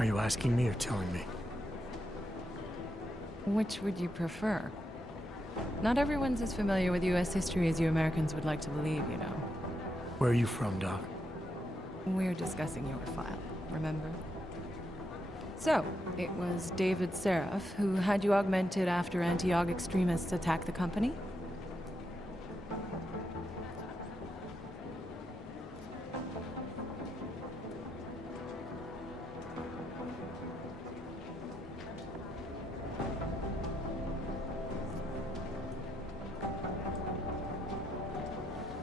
Are you asking me or telling me? Which would you prefer? Not everyone's as familiar with US history as you Americans would like to believe, you know. Where are you from, Doc? We're discussing your file, remember? So, it was David Seraph who had you augmented after anti-Aug extremists attacked the company?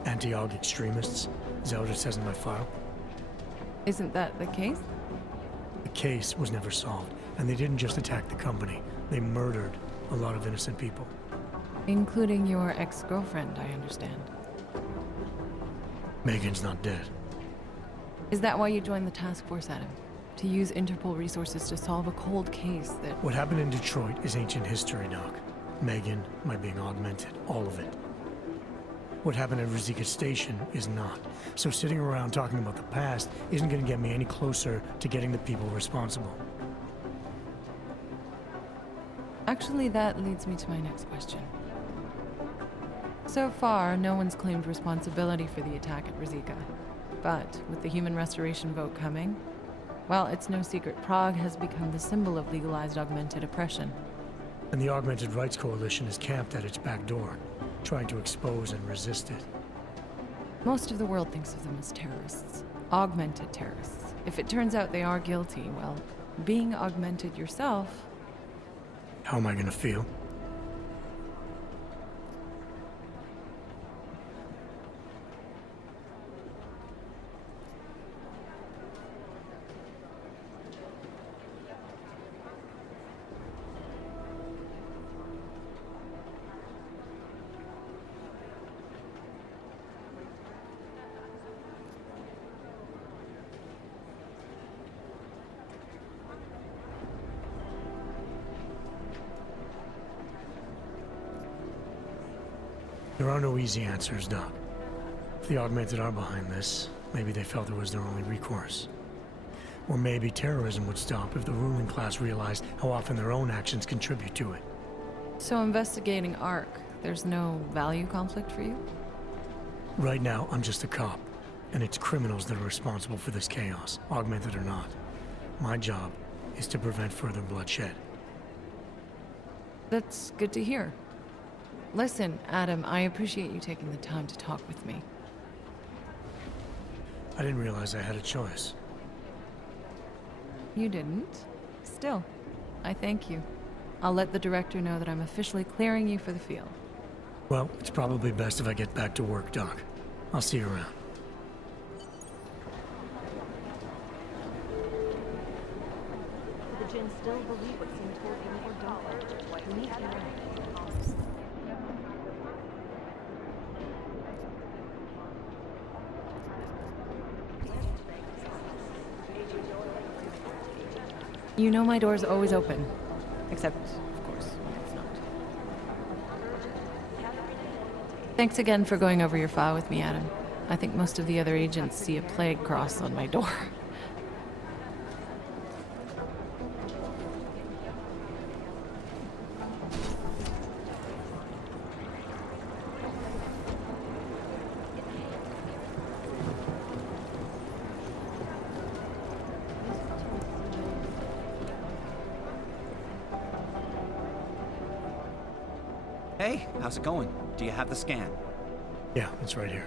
Anti-Aug extremists? Is that what it says in my file? Isn't that the case? The case was never solved, and they didn't just attack the company. They murdered a lot of innocent people. Including your ex-girlfriend, I understand. Megan's not dead. Is that why you joined the task force, Adam? To use Interpol resources to solve a cold case that... What happened in Detroit is ancient history, Doc. Megan, my being augmented, all of it. What happened at Rizika Station is not. So sitting around talking about the past isn't going to get me any closer to getting the people responsible. Actually, that leads me to my next question. So far, no one's claimed responsibility for the attack at Rizika. But with the human restoration vote coming, well, it's no secret Prague has become the symbol of legalized augmented oppression. And the Augmented Rights Coalition is camped at its back door, trying to expose and resist it. Most of the world thinks of them as terrorists. Augmented terrorists. If it turns out they are guilty, well, being augmented yourself... How am I gonna feel? There are no easy answers, Doc. If the Augmented are behind this, maybe they felt it was their only recourse. Or maybe terrorism would stop if the ruling class realized how often their own actions contribute to it. So investigating ARC, there's no value conflict for you? Right now, I'm just a cop, and it's criminals that are responsible for this chaos, augmented or not. My job is to prevent further bloodshed. That's good to hear. Listen, Adam, I appreciate you taking the time to talk with me. I didn't realize I had a choice. You didn't? Still, I thank you. I'll let the director know that I'm officially clearing you for the field. Well, it's probably best if I get back to work, Doc. I'll see you around. The Jinn still believe what's being told them or don't. We need to know. You know my door's always open. Except, of course, when it's not. Thanks again for going over your file with me, Adam. I think most of the other agents see a plague cross on my door. Hey, how's it going? Do you have the scan? Yeah, it's right here.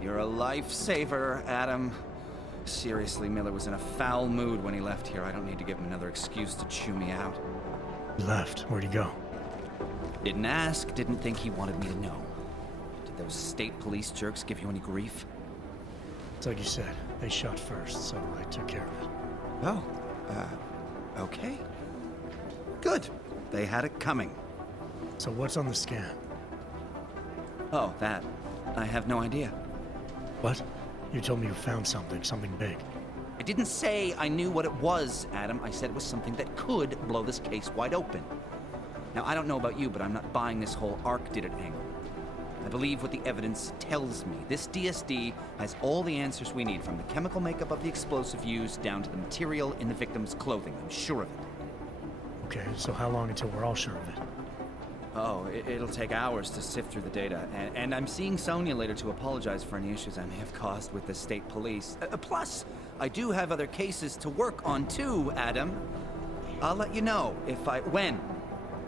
You're a lifesaver, Adam. Seriously, Miller was in a foul mood when he left here. I don't need to give him another excuse to chew me out. He left. Where'd he go? Didn't ask, didn't think he wanted me to know. Did those state police jerks give you any grief? It's like you said, they shot first, so I took care of it. Oh, okay. Good. They had it coming. So what's on the scan? Oh, that. I have no idea. What? You told me you found something big. I didn't say I knew what it was, Adam. I said it was something that could blow this case wide open. Now, I don't know about you, but I'm not buying this whole ARC did it angle. I believe what the evidence tells me. This DSD has all the answers we need, from the chemical makeup of the explosive used down to the material in the victim's clothing. I'm sure of it. Okay, so how long until we're all sure of it? Oh, it'll take hours to sift through the data. And I'm seeing Sonia later to apologize for any issues I may have caused with the state police. Plus, I do have other cases to work on too, Adam. I'll let you know when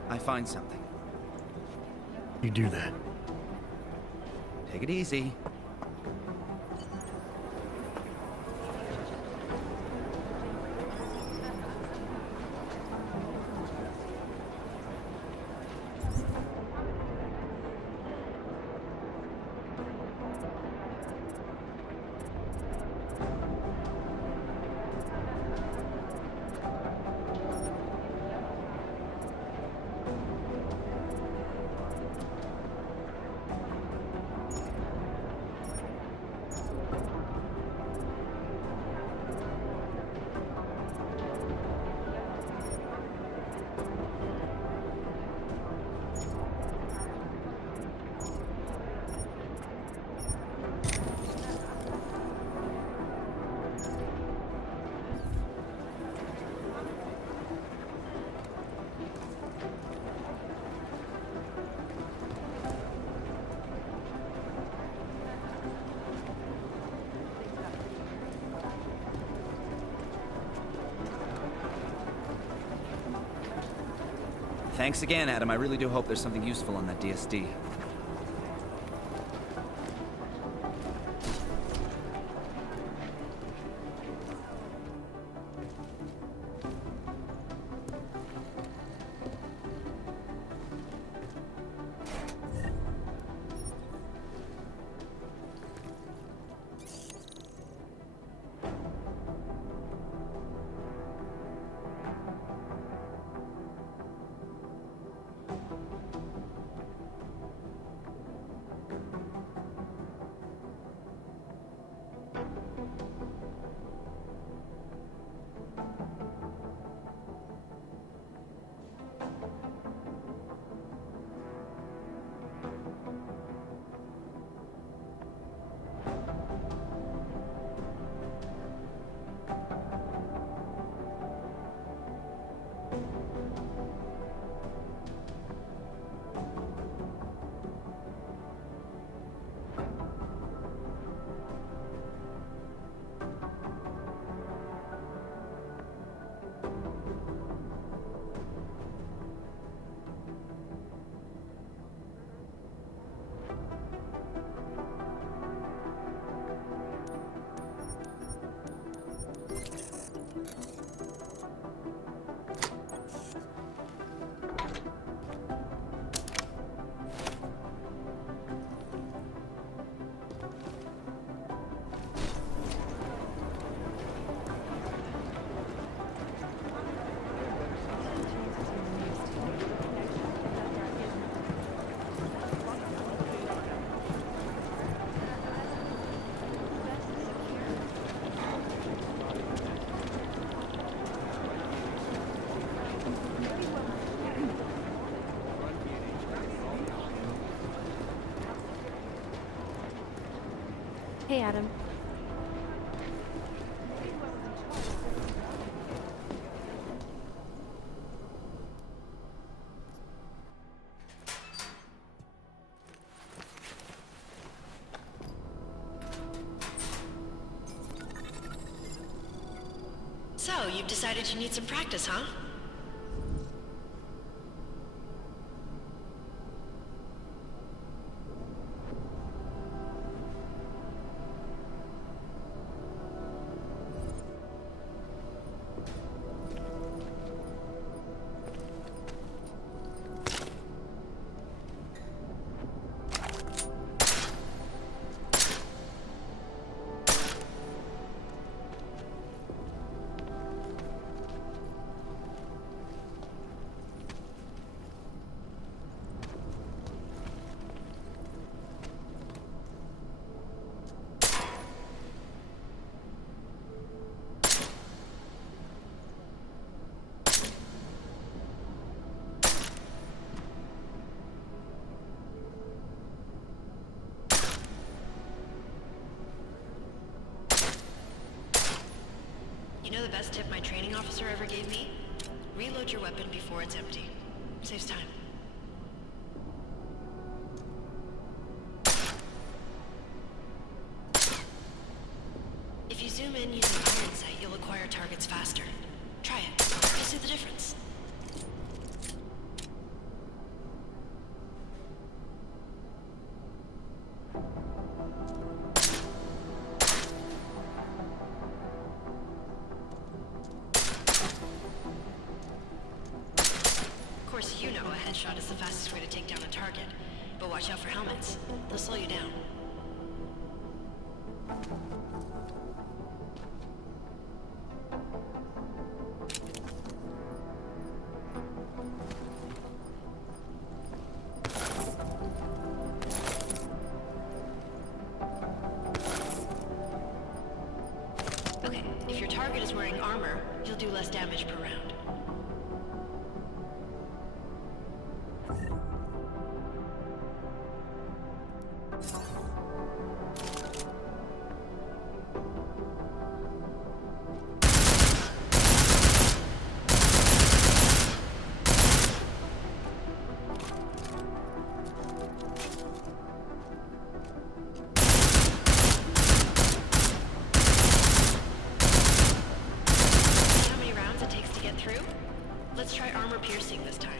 I find something. You do that. Take it easy. Thanks again, Adam. I really do hope there's something useful on that DSD. Hey, Adam. So, you've decided you need some practice, huh? best tip my training officer ever gave me? Reload your weapon before it's empty. Saves time. If you zoom in using iron sight, you'll acquire targets faster. Try it. You'll see the difference. Of course, you know a headshot is the fastest way to take down a target. But watch out for helmets. They'll slow you down. Okay, if your target is wearing armor, you'll do less damage per round. See how many rounds it takes to get through? Let's try armor piercing this time.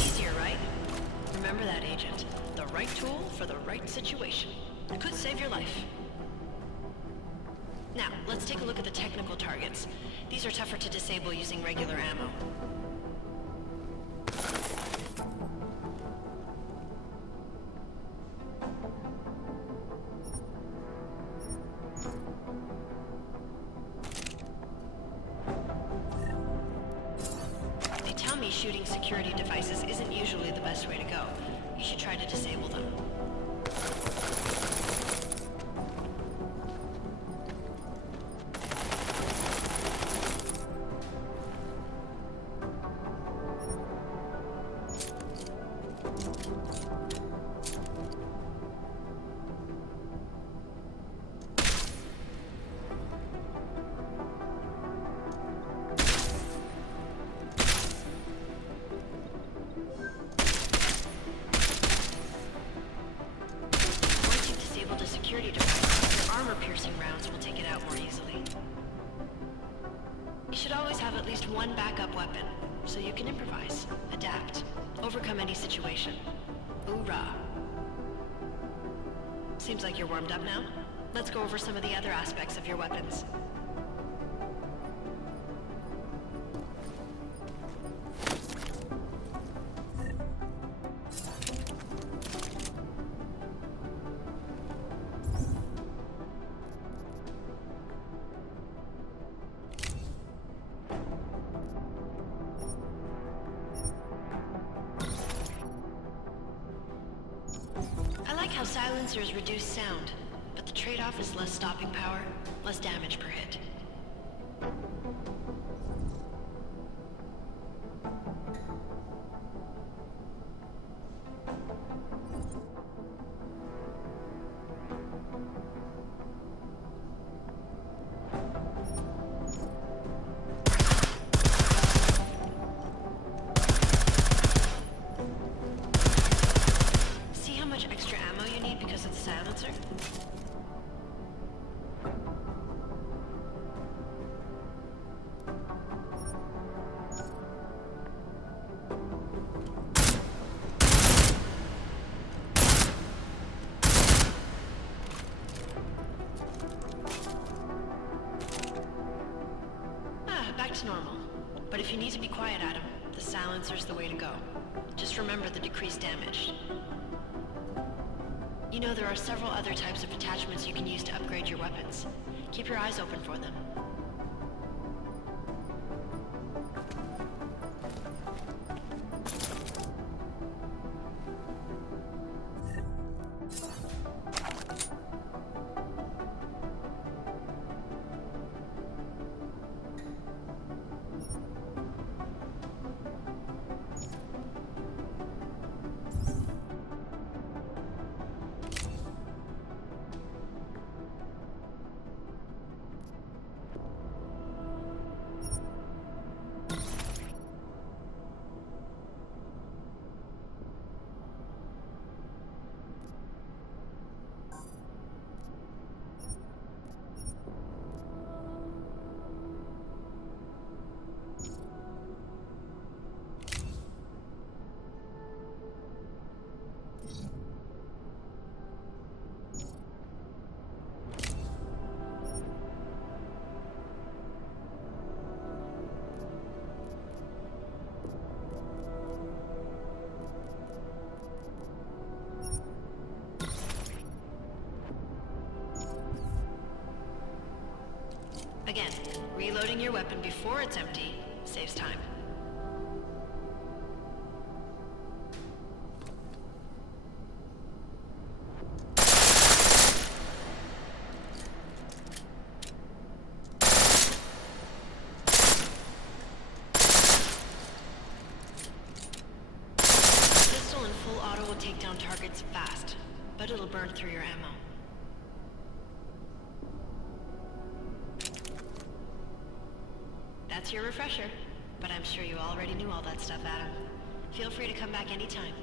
Easier, right? Remember that, Agent. The right tool for the right situation. It could save your life. Now, let's take a look at the technical targets. These are tougher to disable using regular ammo. They tell me shooting security devices isn't usually the best way to go. You should try to disable them. Once you've disabled a security device, your armor-piercing rounds will take it out more easily. You should always have at least one backup weapon, so you can improvise, adapt, overcome any situation. Hoorah! Seems like you're warmed up now. Let's go over some of the other aspects of your weapons. I like how silencers reduce sound, but the trade-off is less stopping power, less damage per hit. See how much extra ammo you need because of the silencer? Back to normal. But if you need to be quiet, Adam, the silencer's the way to go. Just remember the decreased damage. You know, there are several other types of attachments you can use to upgrade your weapons. Keep your eyes open for them. Again, reloading your weapon before it's empty saves time. Pistol in full auto will take down targets fast, but it'll burn through your ammo. That's your refresher, but I'm sure you already knew all that stuff, Adam. Feel free to come back anytime.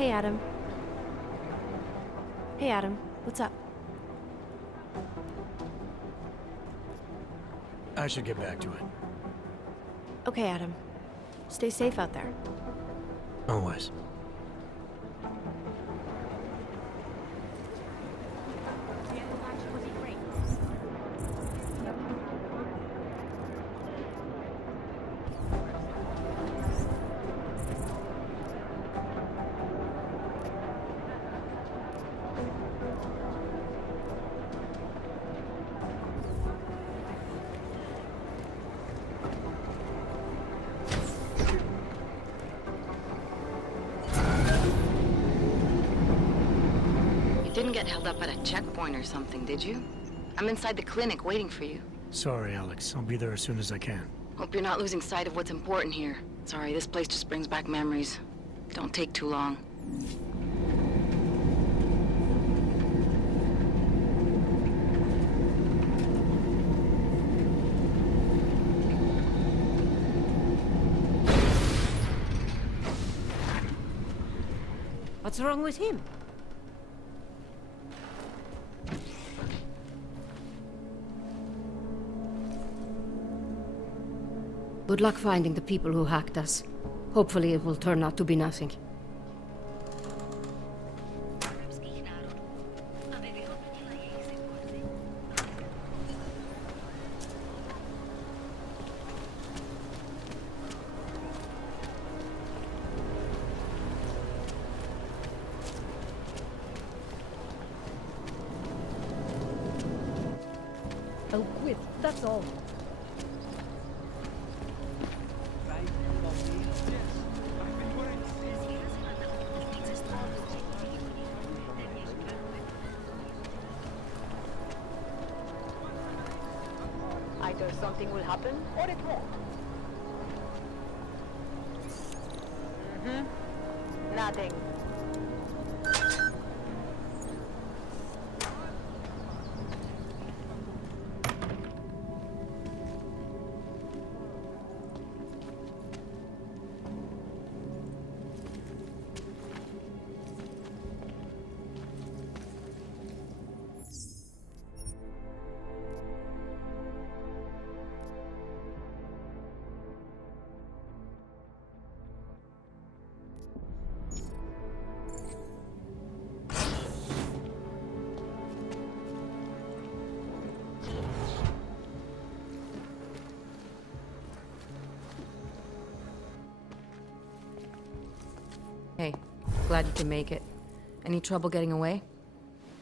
Hey, Adam. Hey, Adam. What's up? I should get back to it. Okay, Adam. Stay safe out there. Always. Didn't get held up at a checkpoint or something, did you? I'm inside the clinic waiting for you. Sorry, Alex. I'll be there as soon as I can. Hope you're not losing sight of what's important here. Sorry, this place just brings back memories. Don't take too long. What's wrong with him? Good luck finding the people who hacked us. Hopefully it will turn out to be nothing. I'll quit, that's all. Either something will happen, or it won't. Nothing. Hey, glad you can make it. Any trouble getting away?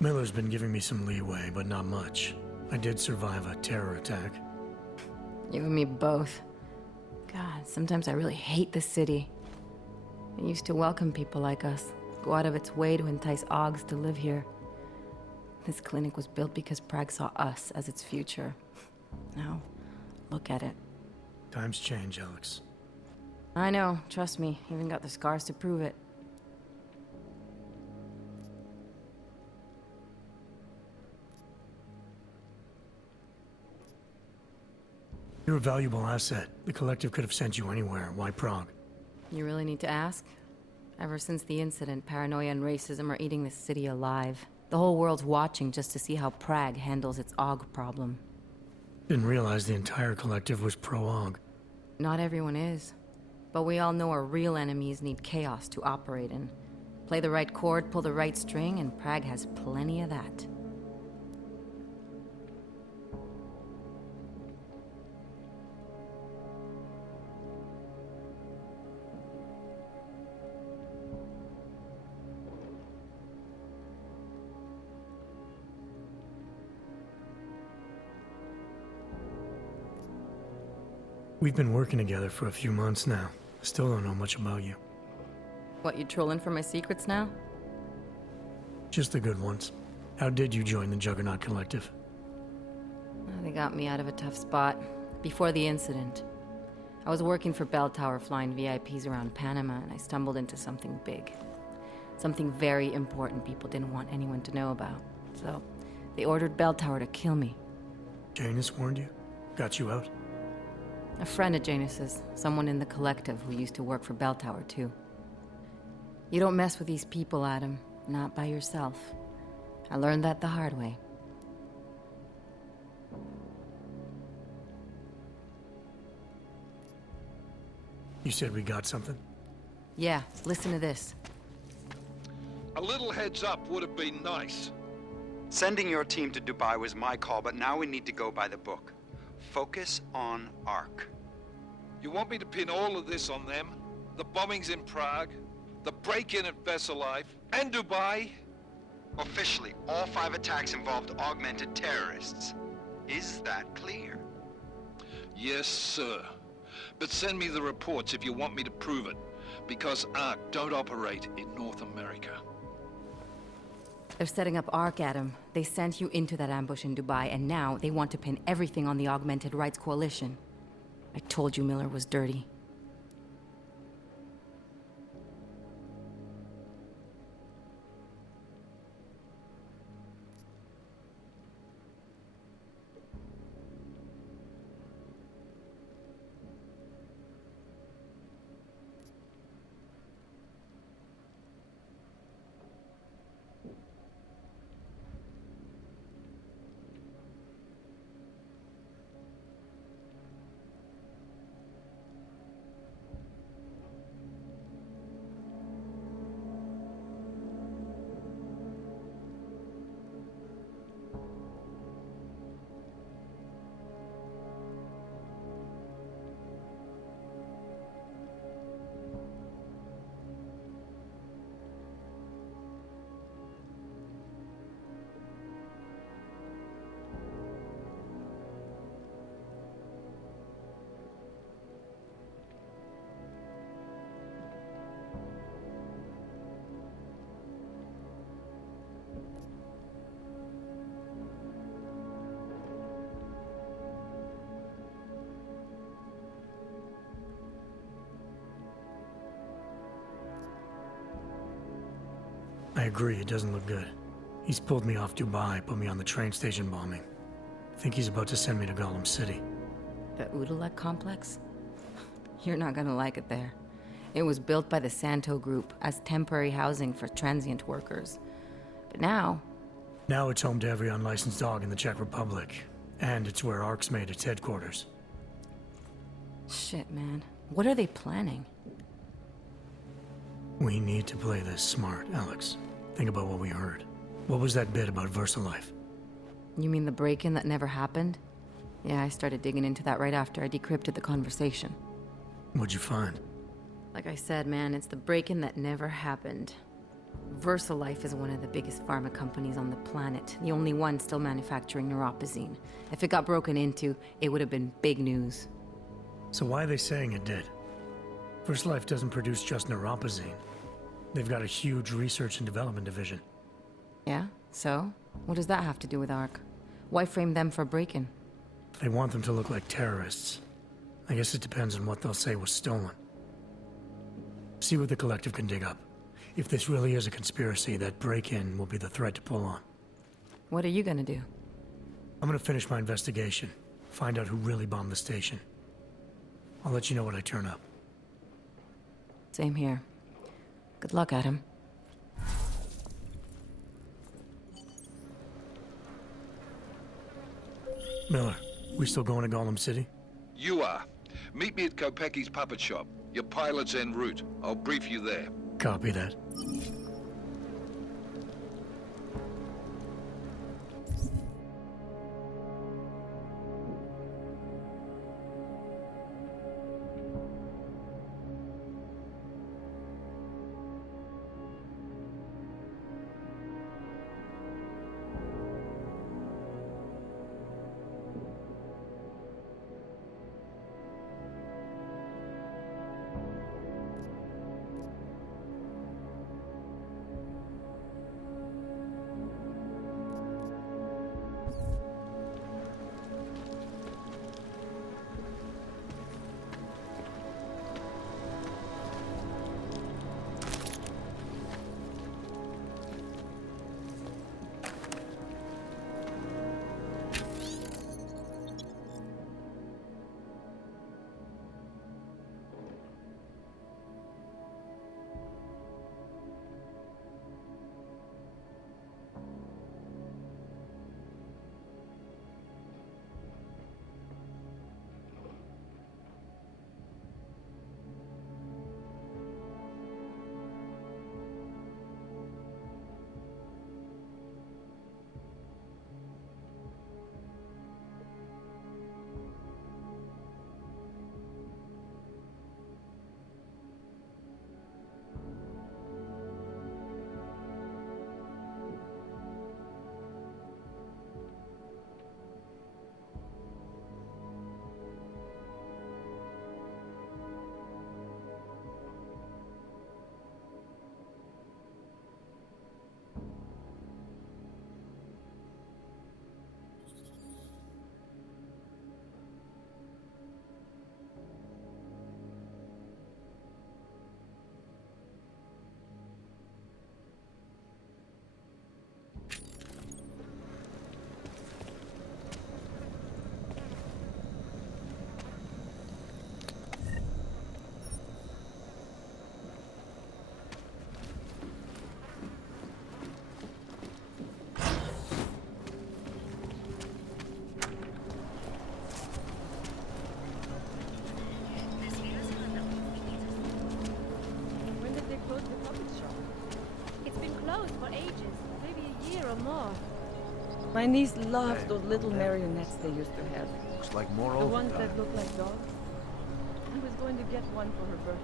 Miller's been giving me some leeway, but not much. I did survive a terror attack. You and me both. God, sometimes I really hate this city. It used to welcome people like us, go out of its way to entice Augs to live here. This clinic was built because Prague saw us as its future. Now, look at it. Times change, Alex. I know, trust me, even got the scars to prove it. You're a valuable asset. The Collective could have sent you anywhere. Why Prague? You really need to ask? Ever since the incident, paranoia and racism are eating this city alive. The whole world's watching just to see how Prague handles its Aug problem. Didn't realize the entire Collective was pro-Aug. Not everyone is. But we all know our real enemies need chaos to operate in. Play the right chord, pull the right string, and Prague has plenty of that. We've been working together for a few months now. Still don't know much about you. What, you trolling for my secrets now? Just the good ones. How did you join the Juggernaut Collective? They got me out of a tough spot. Before the incident. I was working for Bell Tower flying VIPs around Panama, and I stumbled into something big. Something very important people didn't want anyone to know about. So, they ordered Bell Tower to kill me. Janus warned you? Got you out? A friend of Janus's, someone in the Collective who used to work for Bell Tower too. You don't mess with these people, Adam. Not by yourself. I learned that the hard way. You said we got something? Yeah, listen to this. A little heads up would have been nice. Sending your team to Dubai was my call, but now we need to go by the book. Focus on Ark. You want me to pin all of this on them? The bombings in Prague, the break-in at Vesellive, and Dubai? Officially, all 5 attacks involved augmented terrorists. Is that clear? Yes, sir. But send me the reports if you want me to prove it, because Ark don't operate in North America. They're setting up Ark, Adam. They sent you into that ambush in Dubai, and now they want to pin everything on the Augmented Rights Coalition. I told you Miller was dirty. agree, it doesn't look good. He's pulled me off Dubai, put me on the train station bombing. Think he's about to send me to Gollum City. The Udalek complex? You're not gonna like it there. It was built by the Santo Group as temporary housing for transient workers. But now... Now it's home to every unlicensed dog in the Czech Republic. And it's where ARC's made its headquarters. Shit, man. What are they planning? We need to play this smart, Alex. Think about what we heard. What was that bit about VersaLife? You mean the break-in that never happened? Yeah, I started digging into that right after I decrypted the conversation. What'd you find? Like I said, man, it's the break-in that never happened. VersaLife is one of the biggest pharma companies on the planet, the only one still manufacturing neuropozyne. If it got broken into, it would have been big news. So why are they saying it did? VersaLife doesn't produce just neuropozyne. They've got a huge research and development division. Yeah? So? What does that have to do with ARC? Why frame them for break-in? They want them to look like terrorists. I guess it depends on what they'll say was stolen. See what the collective can dig up. If this really is a conspiracy, that break-in will be the thread to pull on. What are you gonna do? I'm gonna finish my investigation. Find out who really bombed the station. I'll let you know when I turn up. Same here. Good luck, Adam. Miller, we still going to Gollum City? You are. Meet me at Kopecki's puppet shop. Your pilot's en route. I'll brief you there. Copy that. My niece loves those little marionettes they used to have. Looks like more The ones overtime. that look like dogs. I was going to get one for her birthday.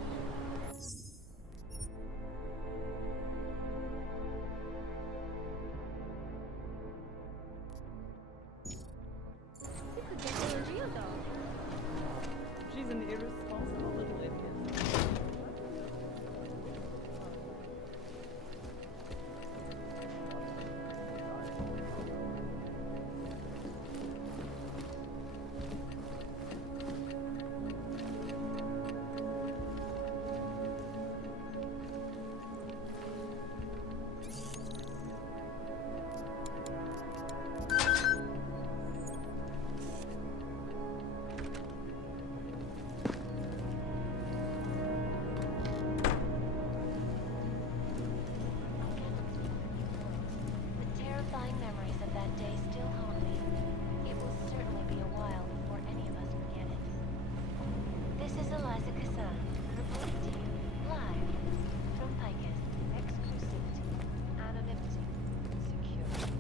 You could get her a real dog. She's an irresponsible little idiot. memories of that day still haunt me. It will certainly be a while before any of us forget it. This is Eliza Cassan, reporting to you, live, from Picus. Exclusivity, anonymity, security.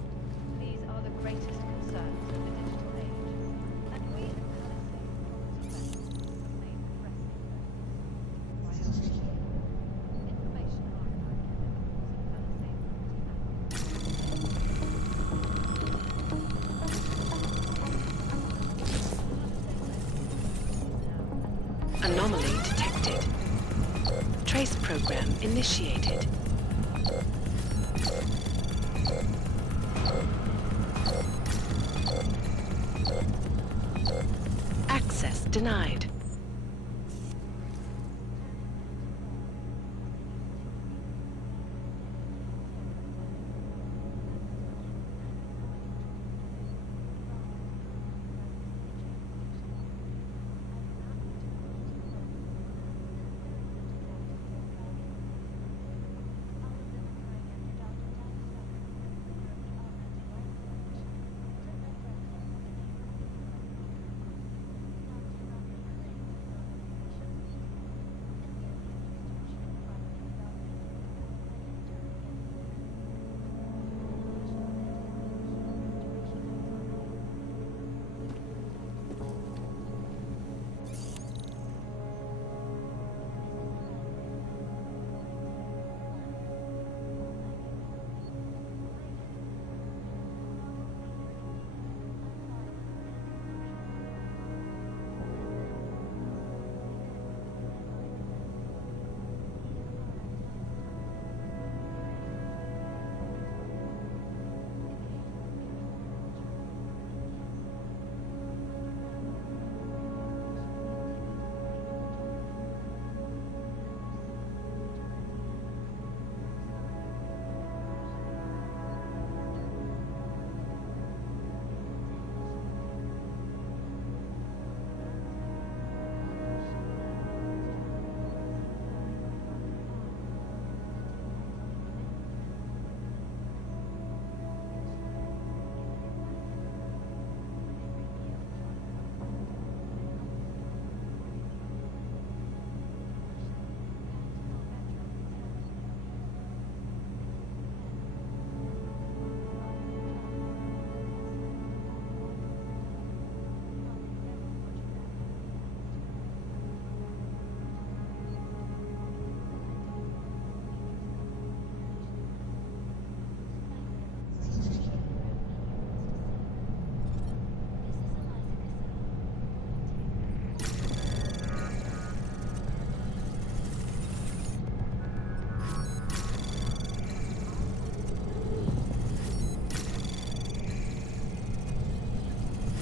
These are the greatest concerns of the digital age. And we in Palisade remain pressing. Priority. Information archive Anomaly detected. Trace program initiated. Access denied.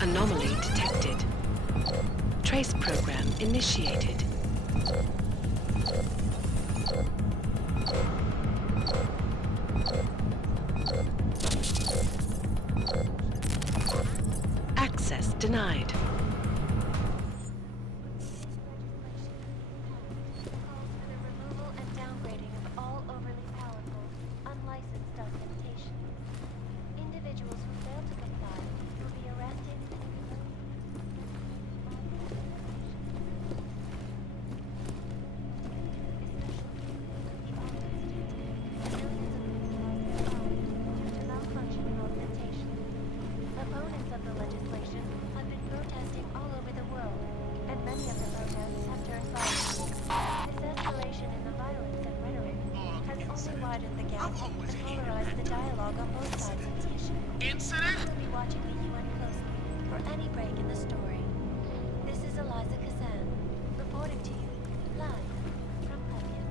Anomaly detected. Trace program initiated. Access denied. Calls for the removal and downgrading of all overly powerful, unlicensed documentation. Individuals who fail to comply will be arrested and opponents of the legislation have been protesting all over the world, and many of the protests have turned violent. This escalation in the violence and rhetoric has only widened the gap and polarized the dialogue on both sides of the issue. We'll be watching the UN closely for any break in the story. This is Eliza Cassan, reporting to you, live, from Pelican.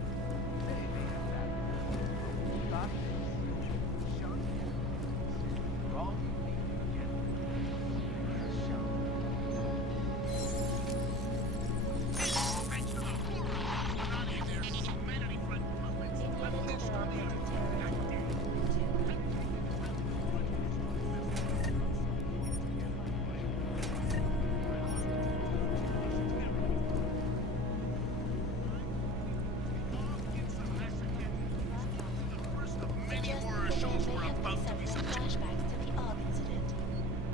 Flashbacks to the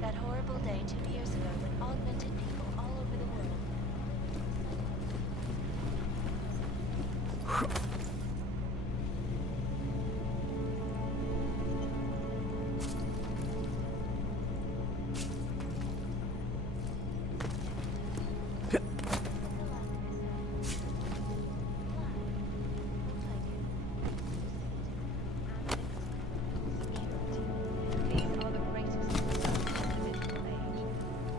that horrible day 2 years ago when augmented people all over the world. These are the greatest concerns of the digital age,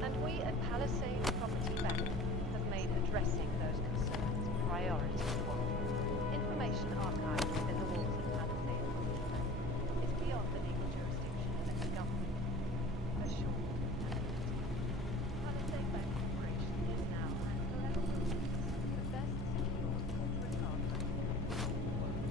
and we at Palisade Property Bank have made addressing those concerns a priority. Information archived within the walls of Palisade Property Bank is beyond the legal jurisdiction of any government. Assured Palisade Bank Corporation is now and forever will be the best secured corporate card bank in the world.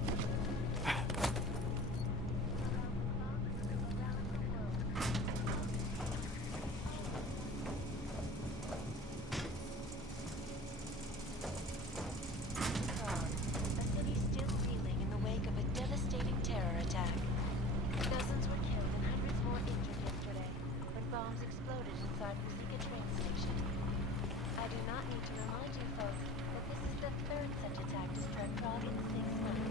Prague, a city still reeling in the wake of a devastating terror attack. Dozens were killed and hundreds more injured yesterday when bombs exploded inside Ruzicka train station. I do not need to remind you folks that this is the third such attack to strike Prague in 6 months.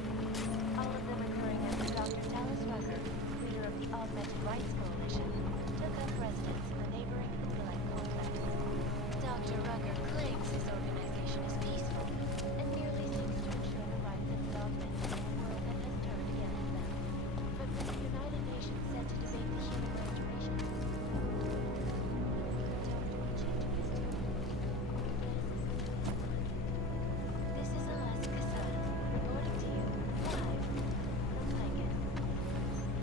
All of them occurring after Dr. Talis Rucker, leader of the Augmented Rights Coalition, took up residence in the neighboring Gulag complex. Dr. Rucker claims his organization is peaceful and merely seeks to ensure the rights of the augmented in a world that has turned against them. But with the United Nations set to debate the human restoration system, this is Alaska Sun, reporting to you live from Icus.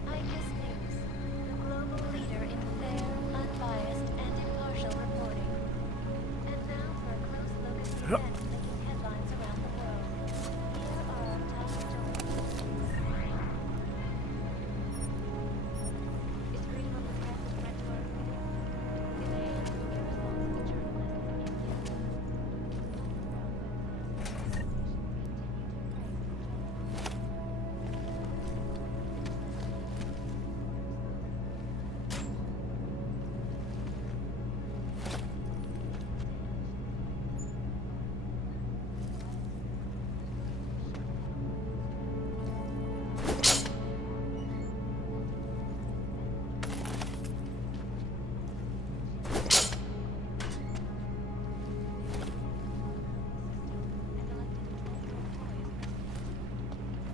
Icus News, the global leader in fair, unbiased, and impartial reporting. And now for a close look at the events making headlines around the world. Here are our top stories. Is freedom of the press a threat to our freedom? In the hands of irresponsible journalists in India.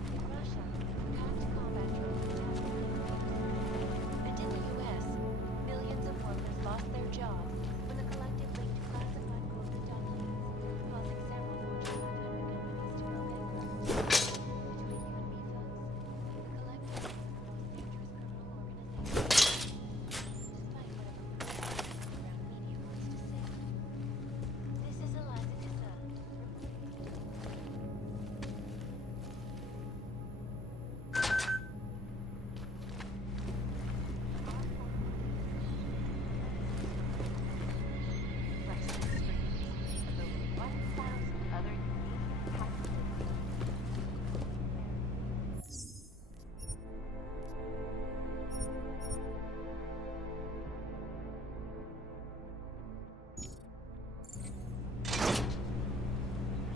In Russia, hacked combat drones attacked and in the US, millions of workers lost their jobs when the collective leaked classified corporate documents, causing several Fortune 500 companies to go bankrupt. Between you and me, folks, the collective is the most dangerous criminal organization. Despite whatever the underground media wants to say. This is Alaska Sun, reporting.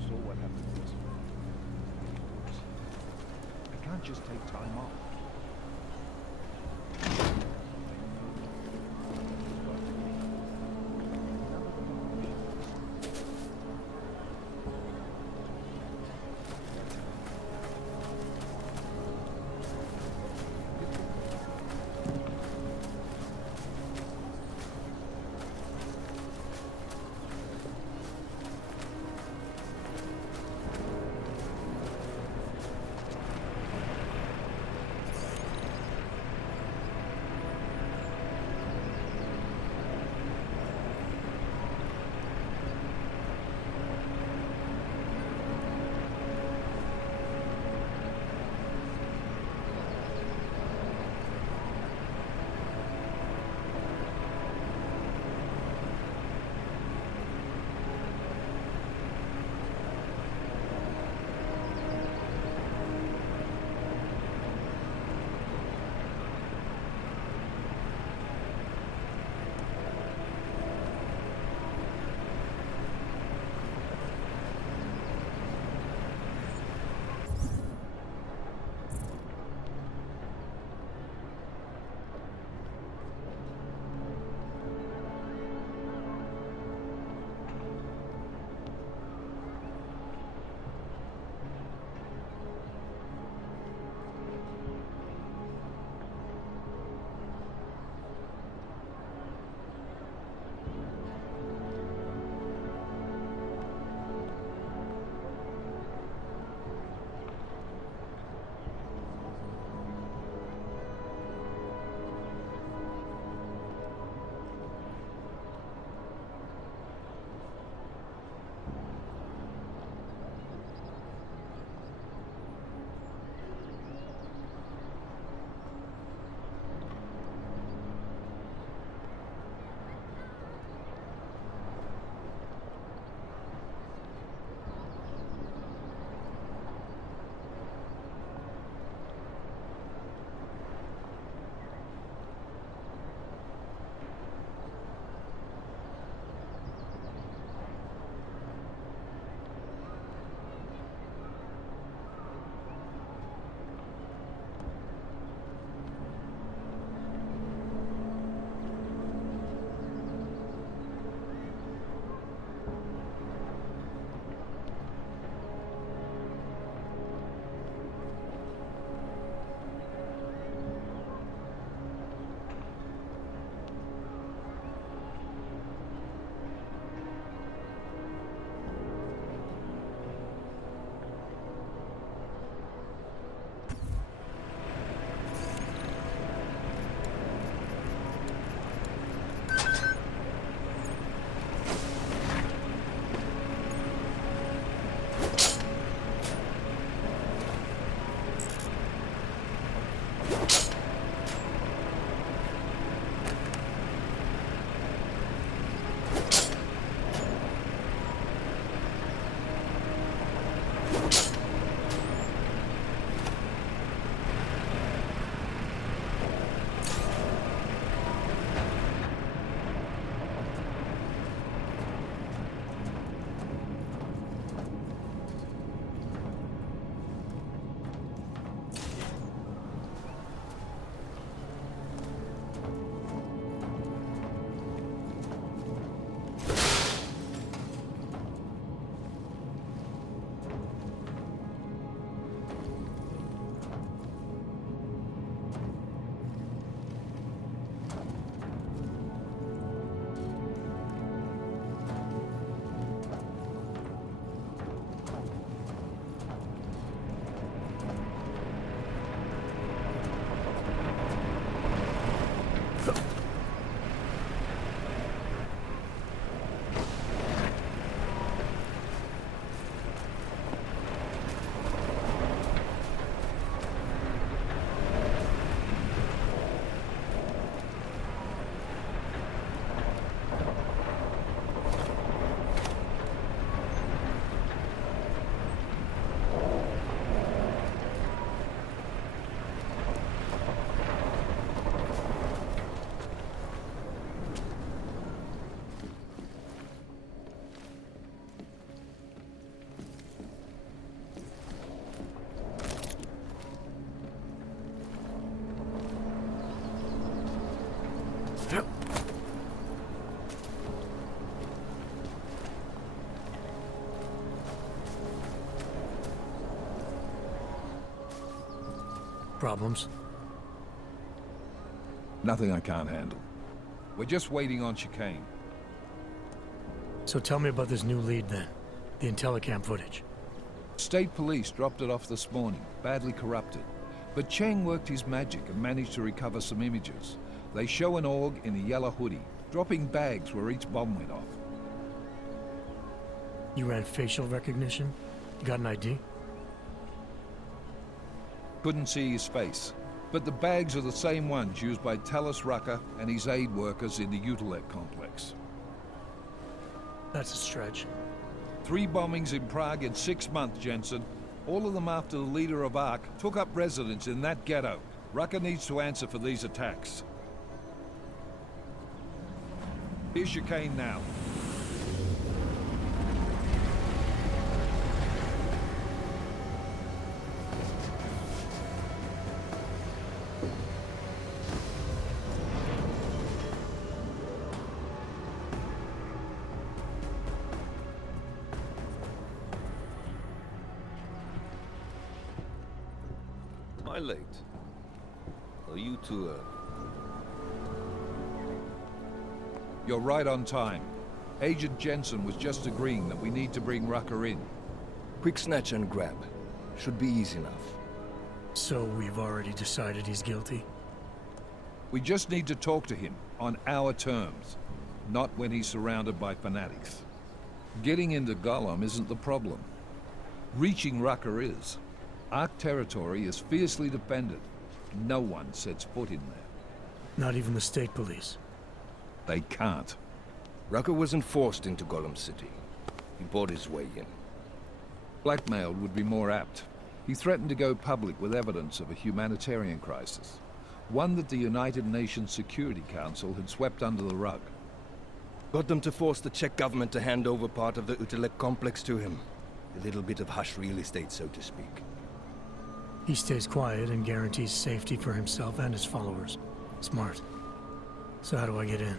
Saw what happened to us. I can't just take time off. Problems? Nothing I can't handle. We're just waiting on chicane. So tell me about this new lead then. The Intellicam footage. State police dropped it off this morning, badly corrupted. But Cheng worked his magic and managed to recover some images. They show an org in a yellow hoodie, dropping bags where each bomb went off. You ran facial recognition? You got an ID? Couldn't see his face, but the bags are the same ones used by Talos Rucker and his aid workers in the Utilec complex. That's a stretch. 3 bombings in Prague in 6 months, Jensen. All of them after the leader of ARC took up residence in that ghetto. Rucker needs to answer for these attacks. Here's chicane now. Am I late? Are you too early? You're right on time. Agent Jensen was just agreeing that we need to bring Rucker in. Quick snatch and grab. Should be easy enough. So we've already decided he's guilty? We just need to talk to him on our terms, not when he's surrounded by fanatics. Getting into Gollum isn't the problem. Reaching Rucker is. ARC territory is fiercely defended. No one sets foot in there. Not even the state police? They can't. Rucker wasn't forced into Gollum City. He bought his way in. Blackmail would be more apt. He threatened to go public with evidence of a humanitarian crisis. One that the United Nations Security Council had swept under the rug. Got them to force the Czech government to hand over part of the Utilec complex to him. A little bit of hush real estate, so to speak. He stays quiet and guarantees safety for himself and his followers. Smart. So how do I get in?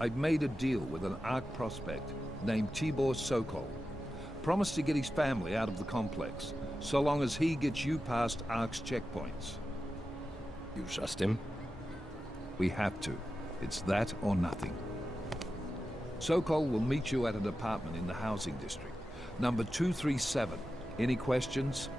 I've made a deal with an ARC prospect named Tibor Sokol. Promised to get his family out of the complex, so long as he gets you past ARC's checkpoints. You trust him? We have to. It's that or nothing. Sokol will meet you at an apartment in the housing district. Number 237. Any questions?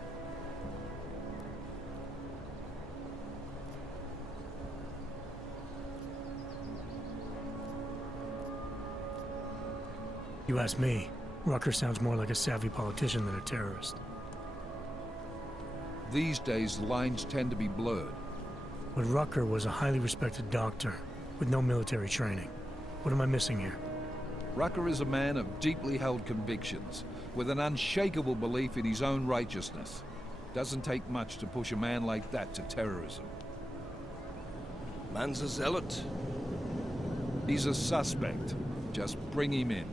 You ask me, Rucker sounds more like a savvy politician than a terrorist. These days, lines tend to be blurred. But Rucker was a highly respected doctor, with no military training. What am I missing here? Rucker is a man of deeply held convictions, with an unshakable belief in his own righteousness. Doesn't take much to push a man like that to terrorism. Man's a zealot. He's a suspect. Just bring him in.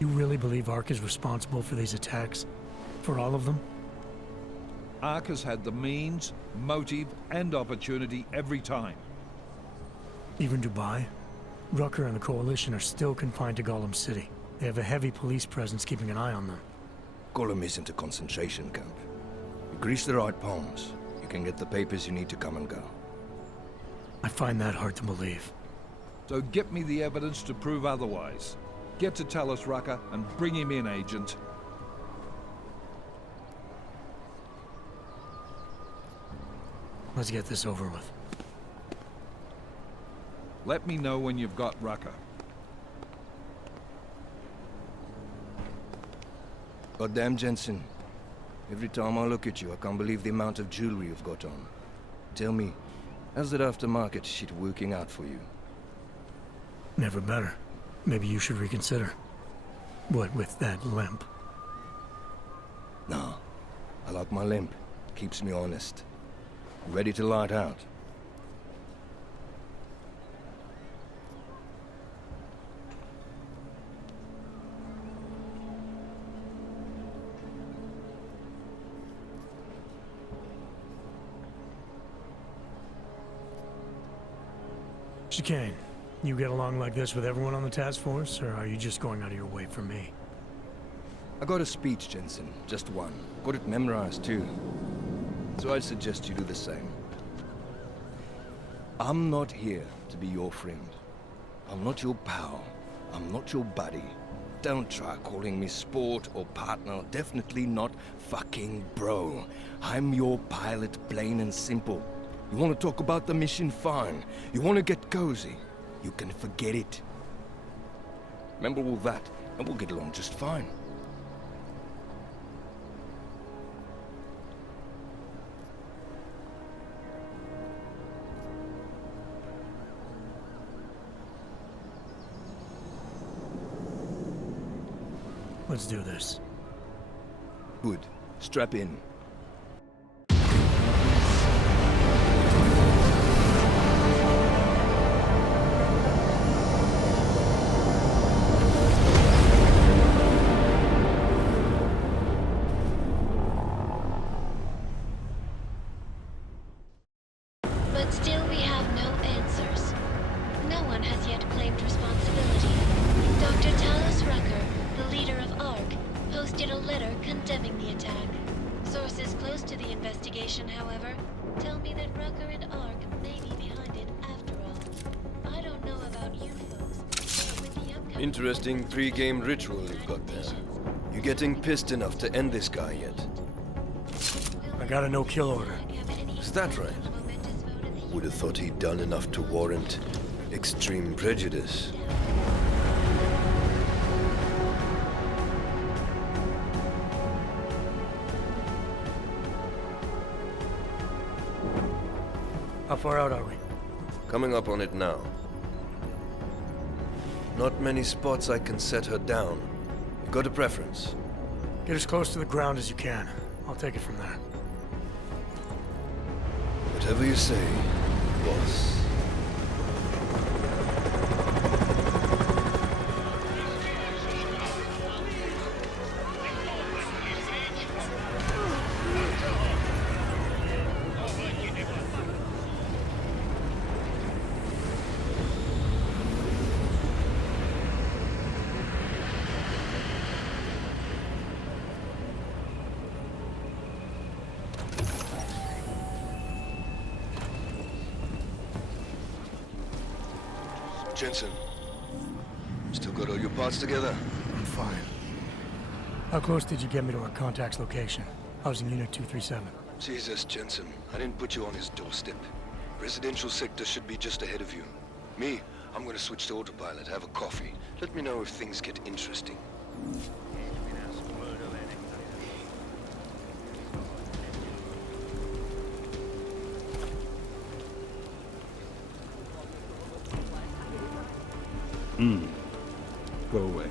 You really believe ARC is responsible for these attacks? For all of them? ARC has had the means, motive, and opportunity every time. Even Dubai? Rucker and the Coalition are still confined to Gollum City. They have a heavy police presence keeping an eye on them. Gollum isn't a concentration camp. You grease the right palms, you can get the papers you need to come and go. I find that hard to believe. So get me the evidence to prove otherwise. Get to Talos Rucker and bring him in, Agent. Let's get this over with. Let me know when you've got Rucker. Goddamn, Jensen. Every time I look at you, I can't believe the amount of jewelry you've got on. Tell me, how's that aftermarket shit working out for you? Never better. Maybe you should reconsider. What with that limp? No. I like my limp. Keeps me honest. Ready to light out. Chicane, you get along like this with everyone on the task force, or are you just going out of your way for me? I got a speech, Jensen. Just one. Got it memorized, too. So I'd suggest you do the same. I'm not here to be your friend. I'm not your pal. I'm not your buddy. Don't try calling me sport or partner. Definitely not fucking bro. I'm your pilot, plain and simple. You want to talk about the mission? Fine. You want to get cozy? You can forget it. Remember all that, and we'll get along just fine. Let's do this. Good. Strap in. But still we have no answers. No one has yet claimed responsibility. Dr. Talos Rucker, the leader of ARC, posted a letter condemning the attack. Sources close to the investigation, however, tell me that Rucker and ARC may be behind it after all. I don't know about you folks, but with the upcoming... Interesting pre-game ritual you've got there. You getting pissed enough to end this guy yet? I got a no-kill order. Is that right? Would have thought he'd done enough to warrant extreme prejudice. How far out are we? Coming up on it now. Not many spots I can set her down. You got a preference? Get as close to the ground as you can. I'll take it from there. Whatever you say, boss. Jensen, still got all your parts together? I'm fine. How close did you get me to our contact's location? I was in Unit 237. Jesus, Jensen, I didn't put you on his doorstep. Residential sector should be just ahead of you. Me, I'm gonna switch to autopilot, have a coffee. Let me know if things get interesting. Go away.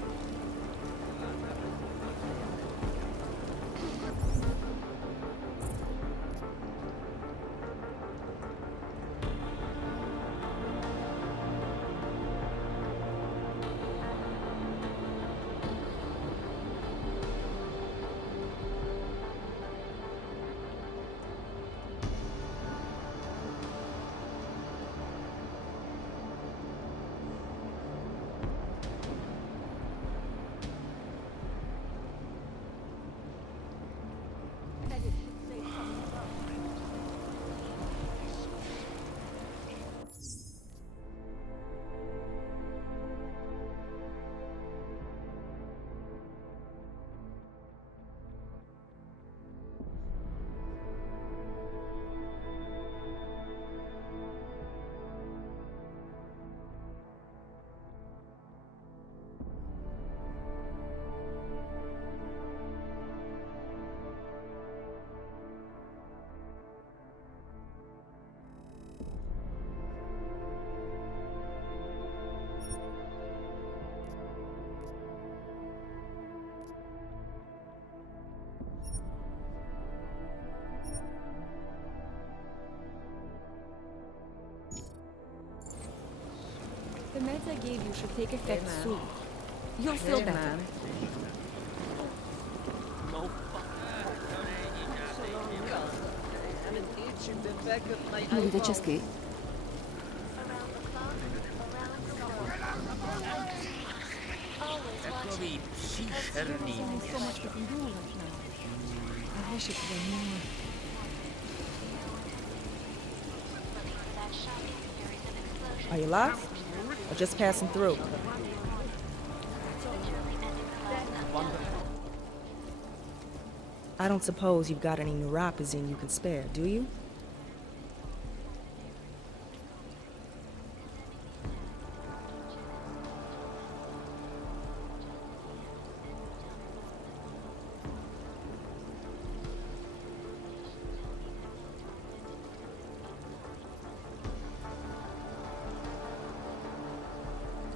meds I gave you should take effect soon. You'll feel better. Lunde česky. Always watching. So much we can do right now. I wish it were more. Are you lost? Or just passing through? I don't suppose you've got any neuropazine you can spare, do you?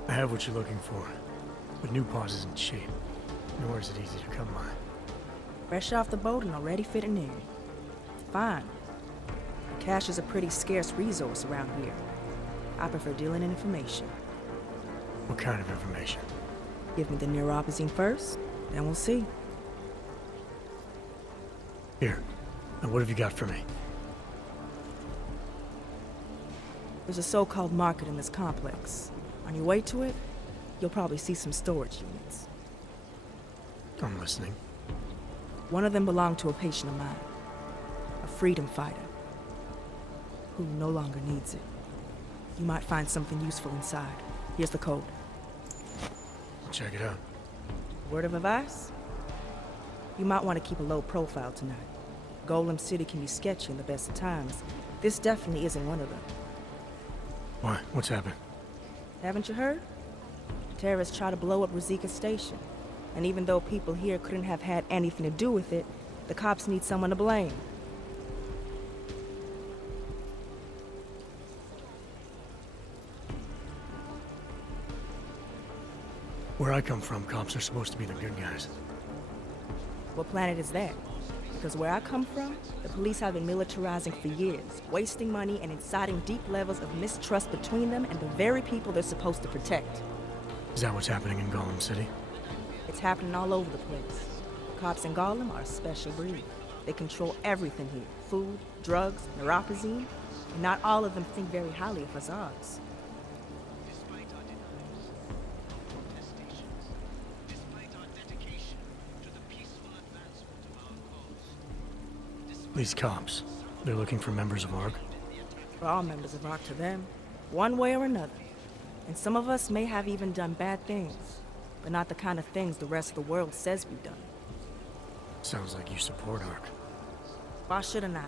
I have what you're looking for, but New Paws isn't cheap, nor is it easy to come by. Fresh off the boat and already fitting in. Fine. Cash is a pretty scarce resource around here. I prefer dealing in information. What kind of information? Give me the neuropazine first, then we'll see. Here. Now what have you got for me? There's a so-called market in this complex. On your way to it, you'll probably see some storage units. I'm listening. One of them belonged to a patient of mine, a freedom fighter, who no longer needs it. You might find something useful inside. Here's the code. Check it out. Word of advice? You might want to keep a low profile tonight. Golem City can be sketchy in the best of times. This definitely isn't one of them. Why? What's happened? Haven't you heard? Terrorists try to blow up Ruzicka Station. And even though people here couldn't have had anything to do with it, the cops need someone to blame. Where I come from, cops are supposed to be the good guys. What planet is that? Because where I come from, the police have been militarizing for years, wasting money and inciting deep levels of mistrust between them and the very people they're supposed to protect. Is that what's happening in Golem City? It's happening all over the place. Cops in Gollum are a special breed. They control everything here. Food, drugs, neuropazine. And not all of them think very highly of us Ogs. These cops, they're looking for members of ARC? We're all members of ARC to them, one way or another. And some of us may have even done bad things, but not the kind of things the rest of the world says we've done. Sounds like you support ARC. Why shouldn't I?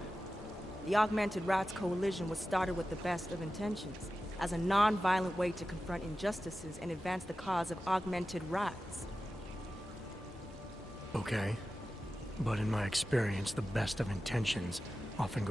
The Augmented Rights Coalition was started with the best of intentions, as a non-violent way to confront injustices and advance the cause of augmented rights. Okay. But in my experience, the best of intentions often go